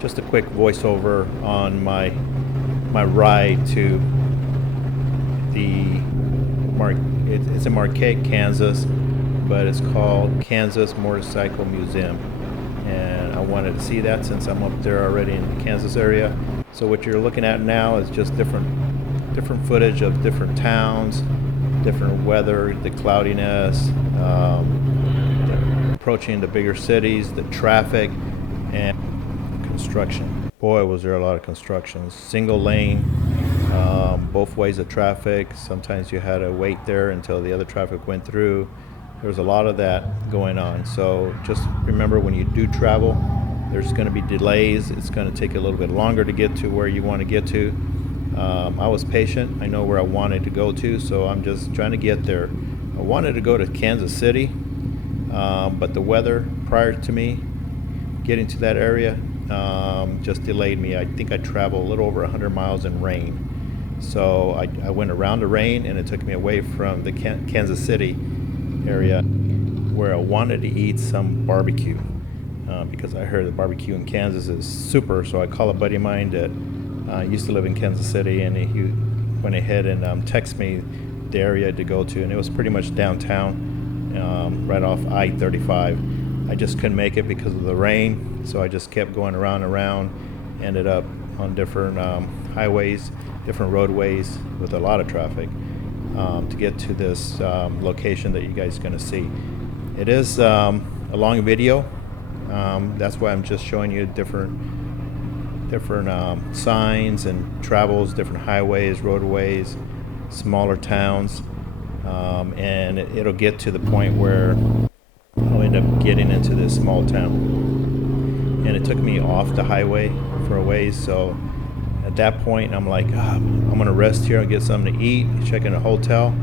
Just a quick voiceover on my ride to the it's in Marquette, Kansas, but it's called Kansas Motorcycle Museum. And I wanted to see that since I'm up there already in the Kansas area. So what you're looking at now is just different footage of different towns, different weather, the cloudiness, approaching the bigger cities, the traffic, and construction. Boy, was there a lot of construction. Single lane, both ways of traffic. Sometimes you had to wait there until the other traffic went through. There was a lot of that going on. So just remember, when you do travel, there's going to be delays. It's going to take a little bit longer to get to where you want to get to. I was patient. I know where I wanted to go to, so I'm just trying to get there. I wanted to go to Kansas City, but the weather prior to me getting to that area just delayed me. I think I traveled a little over 100 miles in rain. So I went around the rain, and it took me away from the Kansas City area where I wanted to eat some barbecue because I heard the barbecue in Kansas is super. So I called a buddy of mine that used to live in Kansas City, and he went ahead and texted me the area to go to, and it was pretty much downtown, right off I-35. I just couldn't make it because of the rain, so I just kept going around and around, ended up on different highways, different roadways with a lot of traffic to get to this location that you guys are going to see. It is a long video. That's why I'm just showing you different signs and travels, different highways, roadways, smaller towns, and it'll get to the point where I'll end up getting into this small town. And it took me off the highway for a ways, so at that point I'm like, I'm gonna rest here and get something to eat, check in a hotel,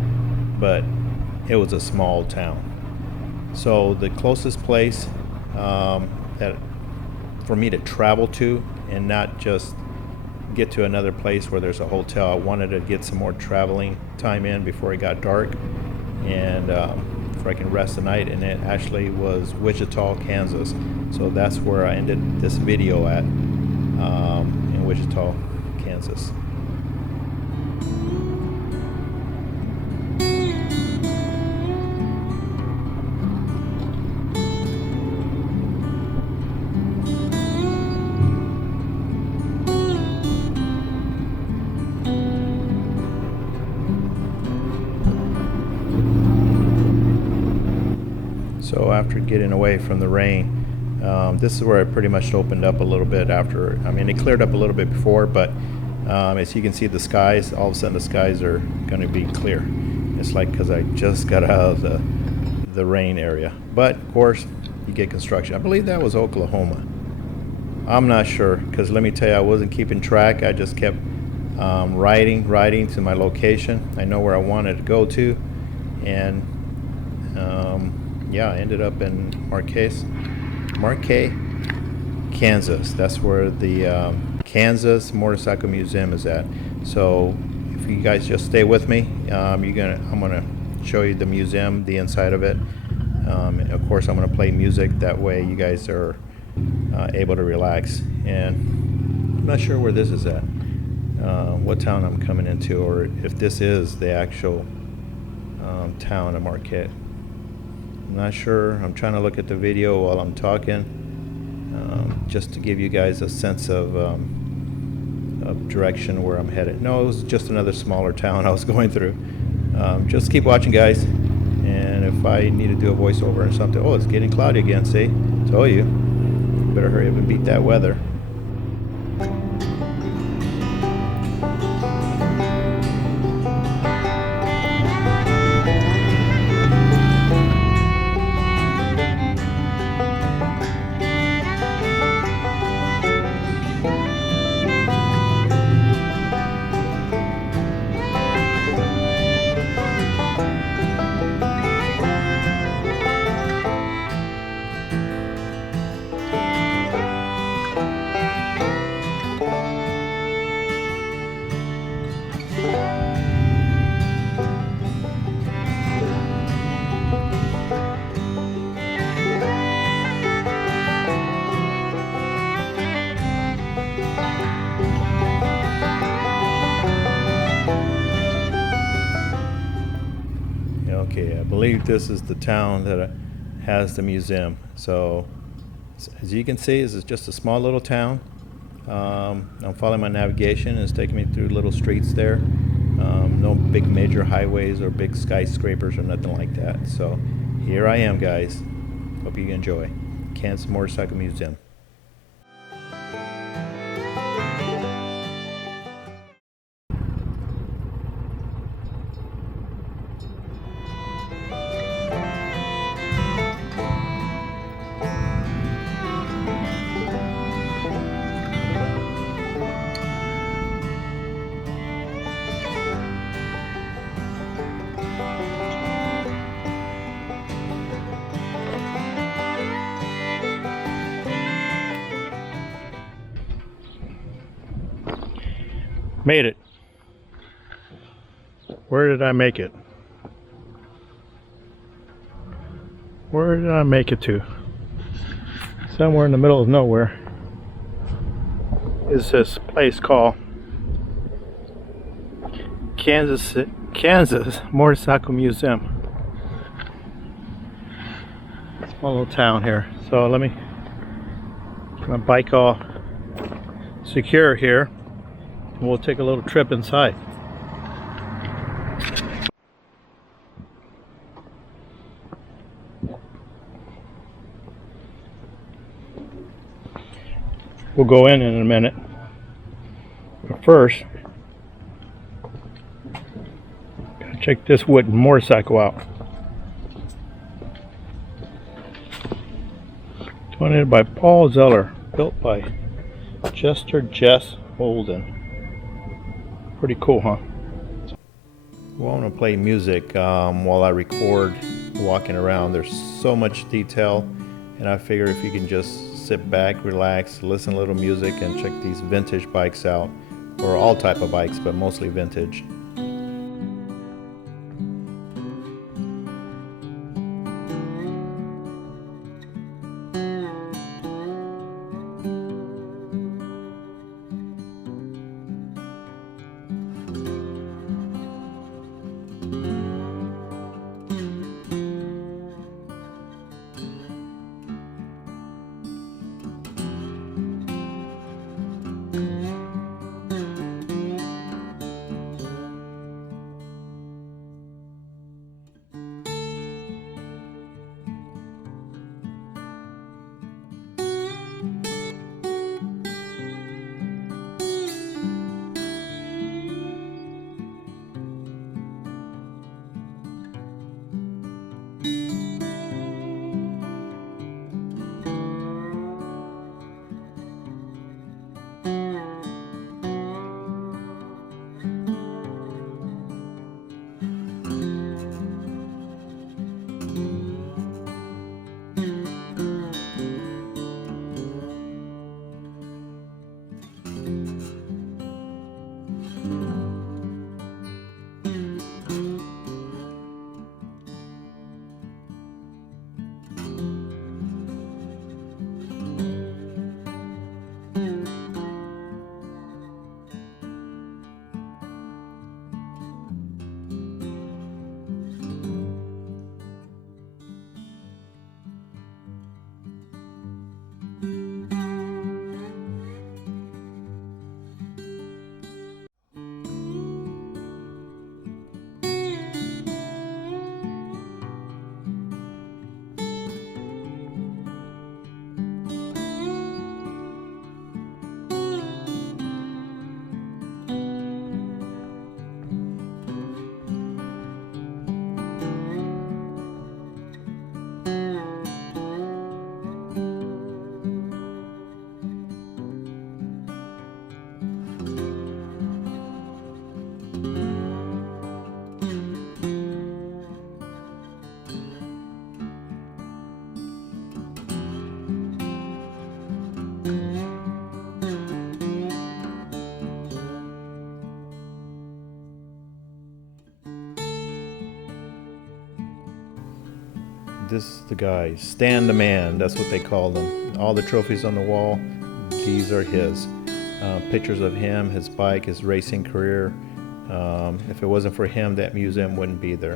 but it was a small town. So the closest place that for me to travel to and not just get to another place where there's a hotel, I wanted to get some more traveling time in before it got dark, and before I can rest the night, and it actually was Wichita, Kansas. So that's where I ended this video at, in Wichita, Kansas. So after getting away from the rain, this is where it pretty much opened up a little bit after. I mean, it cleared up a little bit before, but as you can see, the skies, all of a sudden the skies are going to be clear. It's like because I just got out of the rain area. But of course, you get construction. I believe that was Oklahoma. I'm not sure, because let me tell you, I wasn't keeping track. I just kept riding to my location. I know where I wanted to go to, and yeah, I ended up in Marquette, Kansas. That's where the Kansas Motorcycle Museum is at. So if you guys just stay with me, I'm gonna show you the museum, the inside of it. And of course, I'm gonna play music. That way, you guys are able to relax. And I'm not sure where this is at, what town I'm coming into, or if this is the actual town of Marquette. I'm not sure. I'm trying to look at the video while I'm talking, just to give you guys a sense of direction where I'm headed. No, it was just another smaller town I was going through. Just keep watching, guys. And if I need to do a voiceover or something, oh, it's getting cloudy again. See, told you. Better hurry up and beat that weather. Okay, I believe this is the town that has the museum. So as you can see, this is just a small little town. I'm following my navigation. It's taking me through little streets there. No big major highways or big skyscrapers or nothing like that. So here I am, guys. Hope you enjoy. Kansas Motorcycle Museum. Made it. Where did I make it? Where did I make it to? Somewhere in the middle of nowhere is this place called Kansas Motorcycle Museum. Small little town here. So let me get my bike all secure here. We'll take a little trip inside. We'll go in a minute. But first, gotta check this wooden motorcycle out. Donated by Paul Zeller, built by Chester Jess Holden. Pretty cool, huh? Well, I want to play music while I record walking around. There's so much detail, and I figure if you can just sit back, relax, listen to a little music, and check these vintage bikes out, or all type of bikes, but mostly vintage. This is the guy, Stan the Man, that's what they call him. All the trophies on the wall, these are his. Pictures of him, his bike, his racing career. If it wasn't for him, that museum wouldn't be there.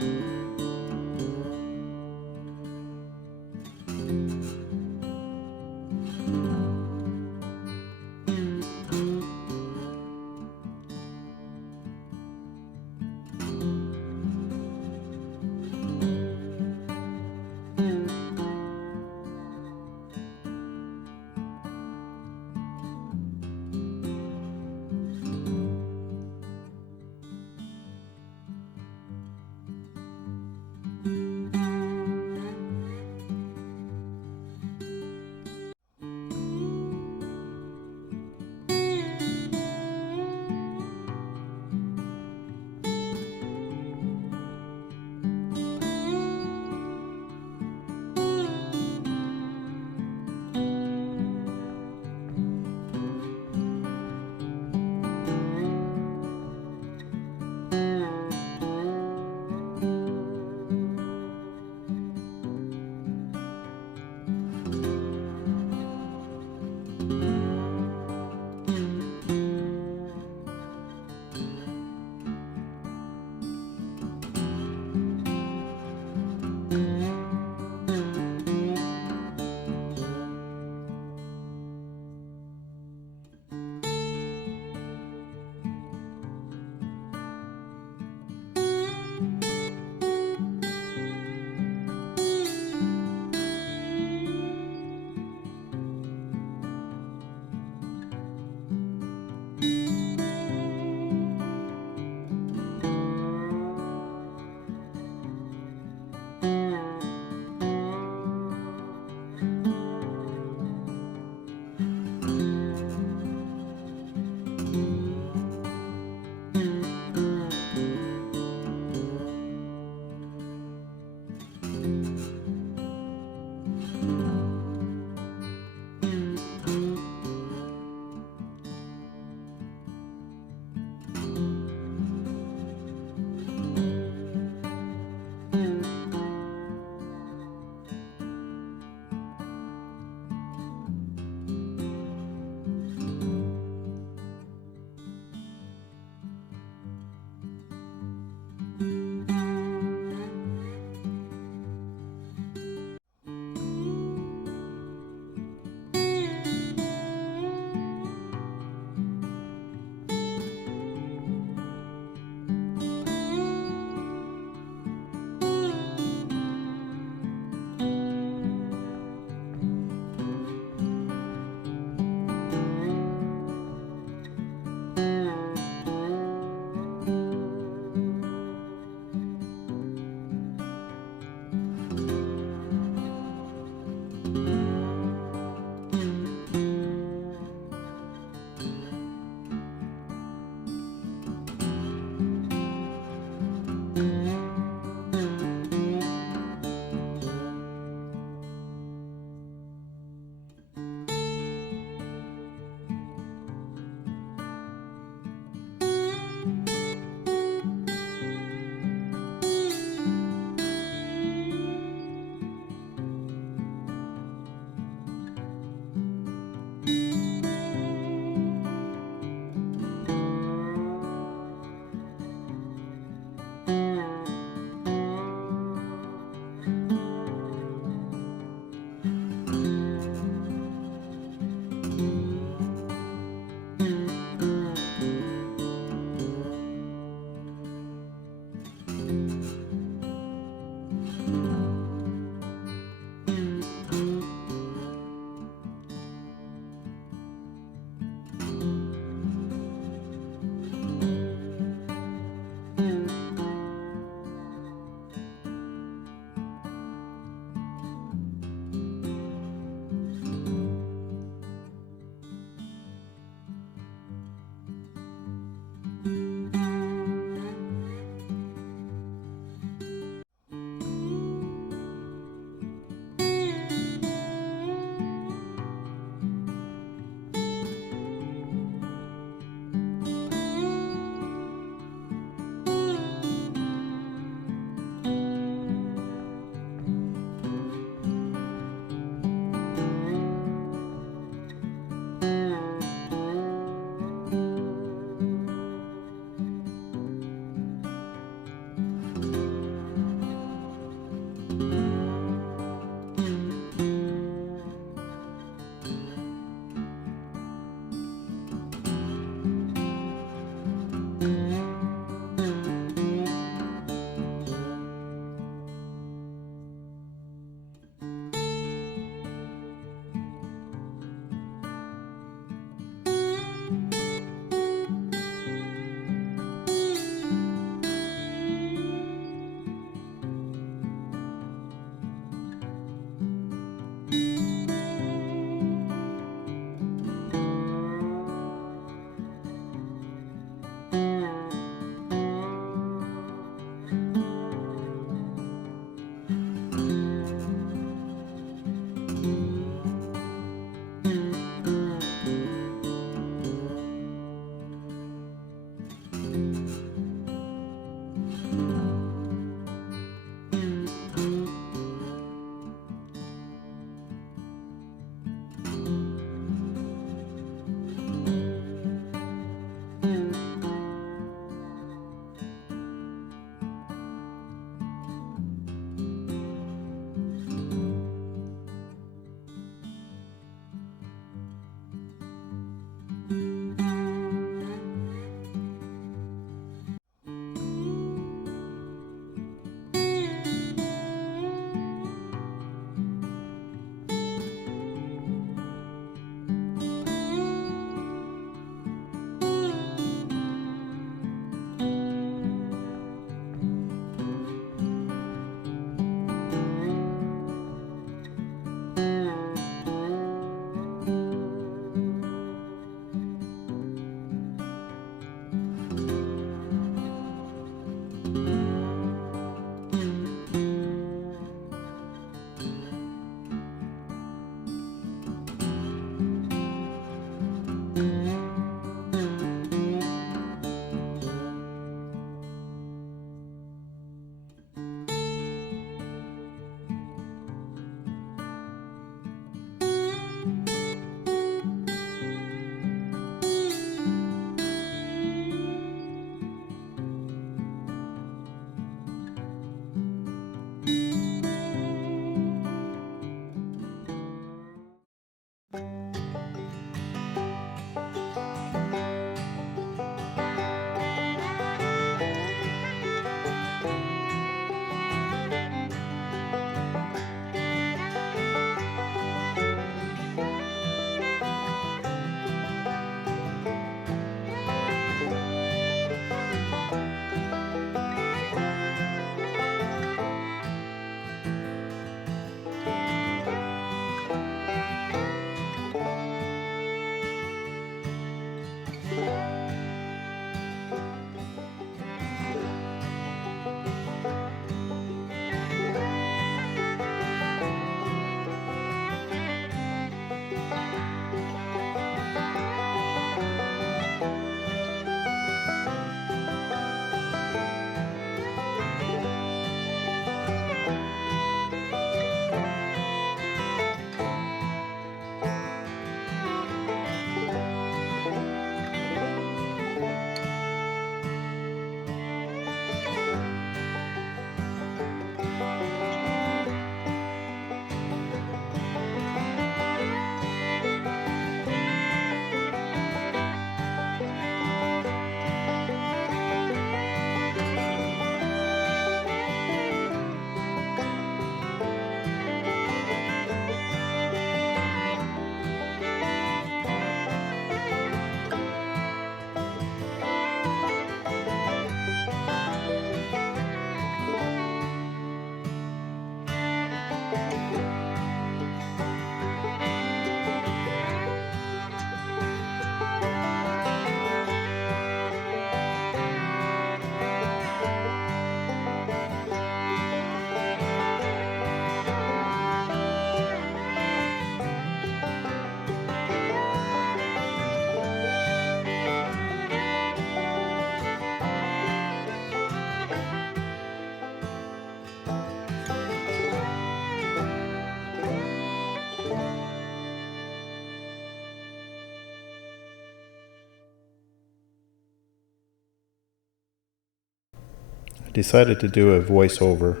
decided to do a voiceover.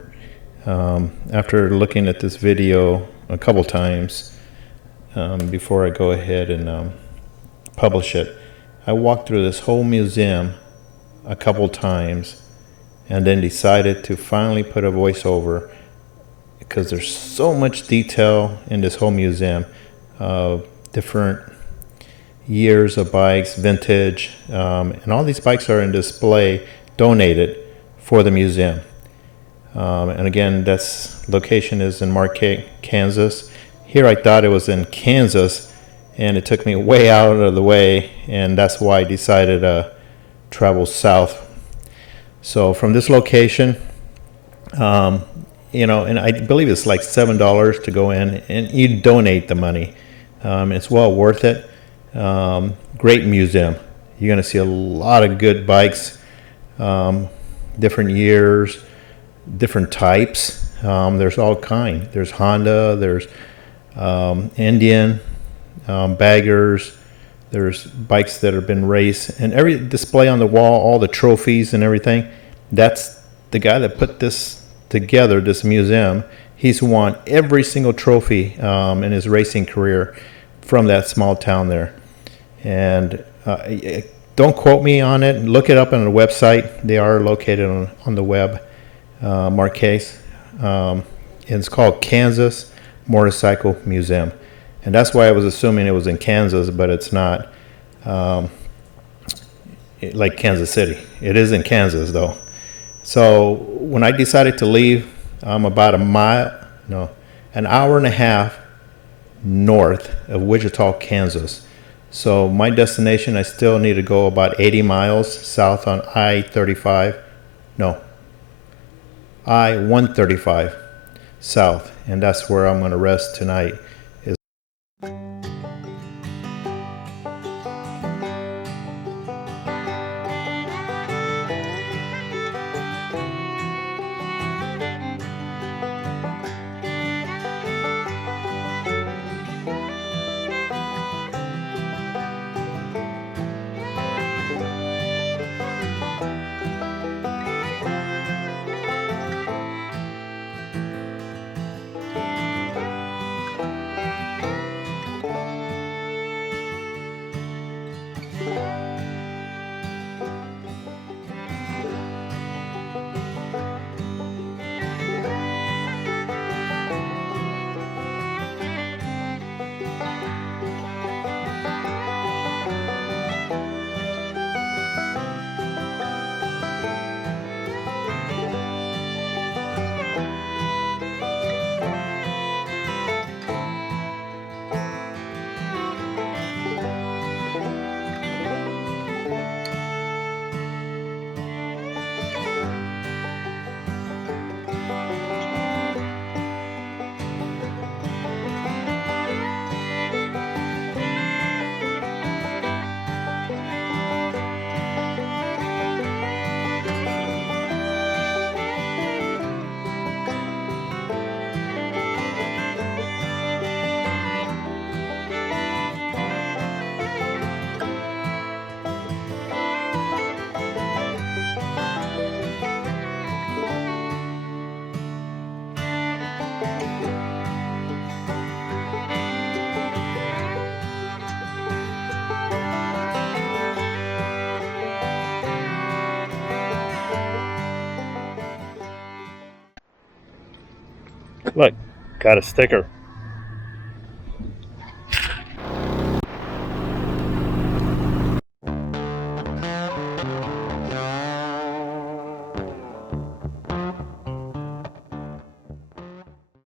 After looking at this video a couple times before I go ahead and publish it, I walked through this whole museum a couple times and then decided to finally put a voiceover because there's so much detail in this whole museum of different years of bikes, vintage, and all these bikes are in display, donated for the museum. And again, that's location is in Marquette, Kansas. Here I thought it was in Kansas, and it took me way out of the way, and that's why I decided to travel south. So from this location, and I believe it's like $7 to go in, and you donate the money. It's well worth it. Great museum. You're going to see a lot of good bikes, different years, different types. There's all kind. There's Honda, there's Indian, baggers, there's bikes that have been raced, and every display on the wall, all the trophies and everything. That's the guy that put this together, this museum. He's won every single trophy in his racing career from that small town there. And don't quote me on it. Look it up on the website. They are located on the web, Marquette. And it's called Kansas Motorcycle Museum. And that's why I was assuming it was in Kansas, but it's not like Kansas City. It is in Kansas, though. So when I decided to leave, I'm about an hour and a half north of Wichita, Kansas. So my destination, I still need to go about 80 miles south on I-135 south, and that's where I'm going to rest tonight. Look, got a sticker.